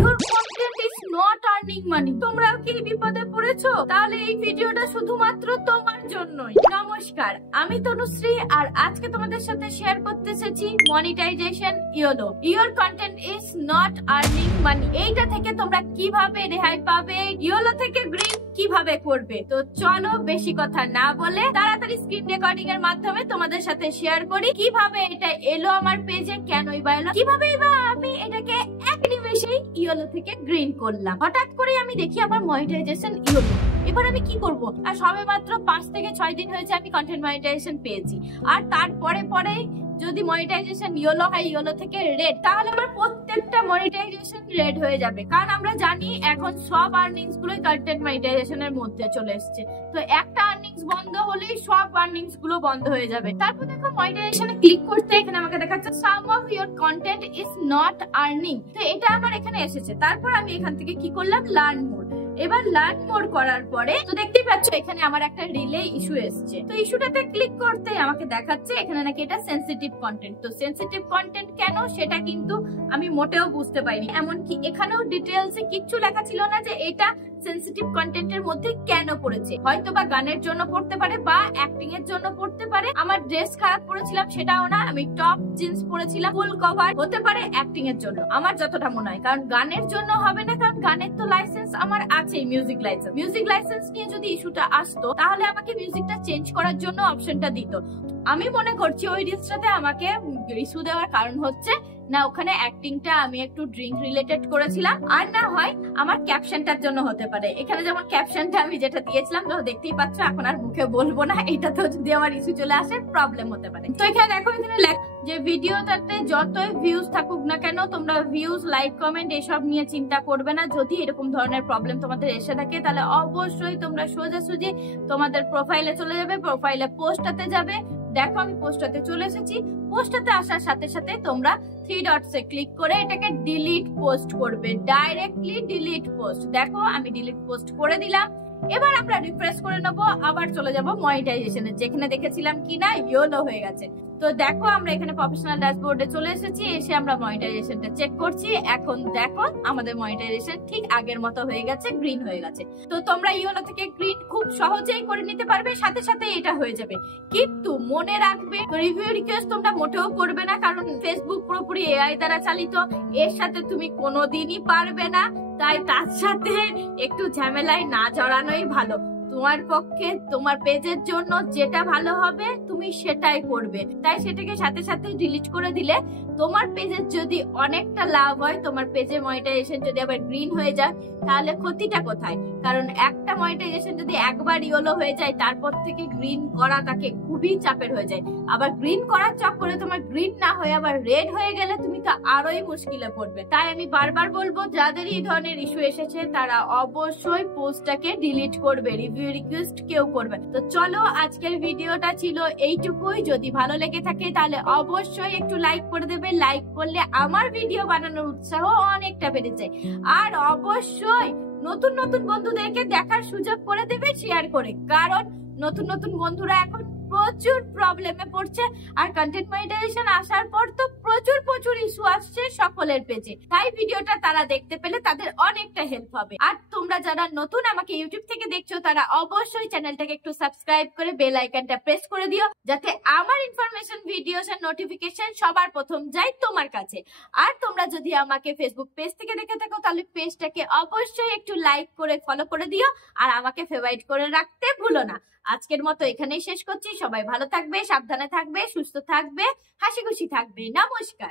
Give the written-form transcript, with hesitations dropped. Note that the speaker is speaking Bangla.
Your content is not earning মানি। তোমরা কি বিপদে পড়েছো? তাহলে এই ভিডিওটা শুধুমাত্র তোমার জন্যই। নমস্কার, আমি তনুশ্রী আর আজকে তোমাদের সাথে শেয়ার করতে এসেছি monetization yellow. Your content is not earning money. এইটা থেকে তোমরা কিভাবে রেহাই পাবে, ইয়োলো থেকে গ্রিন কিভাবে করবে। তো চলো বেশি কথা না বলে তাড়াতাড়ি স্ক্রিন রেকর্ডিং এর মাধ্যমে তোমাদের সাথে শেয়ার করি কিভাবে এটা এলো আমার পেজে, কেনই বা এলো, কিভাবে বা আমি এটাকে এক নিমেষেই ইয়োলো থেকে গ্রিন করলাম। হঠাৎ করে আমি দেখি আমার মনিটাইজেশন ইয়োলো। এবার আমি কি করব? আর সবে মাত্র 5 থেকে 6 দিন হয়েছে আমি কন্টেন্ট মনিটাইজেশন পেয়েছি, আর তারপরে যদি মনিটাইজেশন ইয়োলো হয়, ইয়োলো থেকে রেড, তাহলে আমার প্রত্যেকটা মনিটাইজেশন রেড হয়ে যাবে। কারণ আমরা জানি এখন সব আর্নিংস গুলোই কন্টেন্ট মনিটাইজেশনের মধ্যে চলে এসেছে। তো একটা আর্নিংস বন্ধ হলেই সব আর্নিংস গুলো বন্ধ হয়ে যাবে। তারপর দেখো মনিটাইজেশনে ক্লিক করতে এখানে আমাকে দেখাচ্ছে some of your content is not earning. তো এটা আমার এখানে এসেছে। তারপর আমি এখান থেকে কি করলাম, লার্ন মোর। এবার লার্ন মোর করার পরে তো দেখতেই পাচ্ছ এখানে আমার একটা রিলে ইস্যু এসেছে। তো ইস্যুটাতে ক্লিক করতে আমাকে দেখাচ্ছে এখানে নাকি এটা সেনসিটিভ কন্টেন্ট। তো সেনসিটিভ কন্টেন্ট কেন সেটা কিন্তু আমি মোটেও বুঝতে পারিনি। এমনকি এখানেও ডিটেইলসে কিচ্ছু লেখা ছিল না যে এটা সেনসিটিভ কন্টেন্টের মধ্যে কেন পড়েছে। হয়তো বা গানের জন্য পড়তে পারে বা অ্যাক্টিং এর জন্য পড়তে পারে। আমার ড্রেস খারাপ পরেছিলাম সেটাও না, আমি টপ জিন্স পরেছিলাম ফুল কভার, হতে পারে অ্যাক্টিং এর জন্য, আমার যতটা মনে হয়। কারণ গানের জন্য হবে না, কারণ গানের তো লাইসেন্স আমার আছে, মিউজিক লাইসেন্স। মিউজিক লাইসেন্স নিয়ে যদি ইস্যুটা আসতো তাহলে আমাকে মিউজিকটা চেঞ্জ করার জন্য অপশনটা দিত। আমি মনে করছি ওই রিলসটাতে আমাকে ইস্যু দেওয়ার কারণ হচ্ছে না ওখানে অ্যাক্টিংটা আমি একটু ড্রিঙ্ক রিলেটেড করেছিলাম, আর না হয় আমার ক্যাপশনটার জন্য হতে পারে। এখানে যেমন ক্যাপশনটা আমি যেটা দিয়েছিলাম তো দেখতেই পাচ্ছ, এখন আর মুখে বলবো না, এটাতে যদি আমার ইস্যু চলে আসে প্রবলেম হতে পারে। তো এখানে দেখো এখানে লেখা যে ভিডিওটাতে যতই ভিউজ থাকুক না কেন তোমরা ভিউজ, লাইক, কমেন্ট এসব নিয়ে চিন্তা করবে না। যদি এরকম ধরনের প্রবলেম তোমাদের এসে থাকে তাহলে অবশ্যই তোমরা সোজাসুজি তোমাদের প্রোফাইলে চলে যাবে, প্রোফাইলে পোস্টটাতে যাবে। দেখো আমি পোস্টটাতে চলে এসেছি। পোস্টটাতে আসার সাথে সাথে তোমরা 3 ডটস এ ক্লিক করে এটাকে ডিলিট পোস্ট করবে, ডাইরেক্টলি ডিলিট পোস্ট। দেখো আমি ডিলিট পোস্ট করে দিলাম। এবার আমরা রিফ্রেশ করে নেবো, আবার চলে যাব মনিটাইজেশনে, যেখানে দেখেছিলাম কিনা ইয়োলো হয়ে গেছে। তো দেখো আমরা এখানে প্রফেশনাল ড্যাশবোর্ডে চলে এসেছি, এসে আমরা মনিটাইজেশনটা চেক করছি। এখন দেখো আমাদের মনিটাইজেশন ঠিক আগের মতো হয়ে গেছে, গ্রিন হয়ে গেছে। তো তোমরা ইয়োলো থেকে গ্রিন খুব সহজেই করে নিতে পারবে, সাথে সাথে এটা হয়ে যাবে। কিন্তু মনে রাখবে রিভিউ রিকোয়েস্ট তোমরা মোটেও করবে না, কারণ ফেসবুক পুরোপুরি এআই দ্বারা চালিত, এর সাথে তুমি কোনোদিনই পারবে না। তাই তার সাথে একটু ঝামেলায় না জড়ানোই ভালো। তোমার পক্ষে তোমার পেজের জন্য যেটা ভালো হবে তুমি সেটাই করবে। তাই সেটাকে সাথে সাথে ডিলিট করে দিলে তোমার পেজের যদি অনেকটা লাভ হয়, তোমার পেজে মনিটাইজেশন যদি আবার গ্রিন হয়ে যায় তাহলে ক্ষতিটা কোথায়? কারণ একটা মনিটাইজেশন যদি একবার ইয়োলো হয়ে যায় তারপর থেকে গ্রিন করা তাকে খুবই চাপের হয়ে যায়। আবার গ্রিন করার চক্করে তোমার গ্রিন না হয়ে আবার রেড হয়ে গেলে তুমি তো আরোই মুশকিলে পড়বে। তাই আমি বারবার বলবো যাদের এই ধরনের ইস্যু এসেছে তারা অবশ্যই পোস্টটাকে ডিলিট করবে, রিভিউ রিকোয়েস্ট কেউ করবে। তো চলো আজকের ভিডিওটা ছিল এইটুকুই। যদি ভালো লেগে থাকে তাহলে অবশ্যই একটু লাইক করে দেবে। লাইক করলে আমার ভিডিও বানানোর উৎসাহ অনেকটা বেড়ে যায়। আর অবশ্যই নতুন নতুন বন্ধুদেরকে দেখার সুযোগ করে দেবে শেয়ার করে, কারণ নতুন নতুন বন্ধুরা এখন প্রচুর প্রবলেমে পড়ছে। আর কন্টেন্ট মনিটাইজেশন আসার পর তো প্রচুর ইস্যু আসছে সকলের পেজে। তাই ভিডিওটা তারা দেখতে পেলে তাদের অনেকটা হেল্প হবে। আর তোমরা যারা নতুন আমাকে ইউটিউব থেকে দেখছো তারা অবশ্যই চ্যানেলটাকে একটু সাবস্ক্রাইব করে বেল আইকনটা প্রেস করে দিও, যাতে আমার ইনফরমেশন, ভিডিওস এর নোটিফিকেশন সবার প্রথম যায় তোমার কাছে। আর তোমরা যদি আমাকে ফেসবুক পেজ থেকে দেখে থাকো তাহলে পেজটাকে অবশ্যই একটু লাইক করে ফলো করে দিও, আর আমাকে ফেভারিট করে রাখতে ভুলো না। আজকের মতো এখানেই শেষ করছি। সবাই ভালো থাকবে, সাবধানে থাকবে, সুস্থ থাকবে, হাসি খুশি থাকবে। নমস্কার।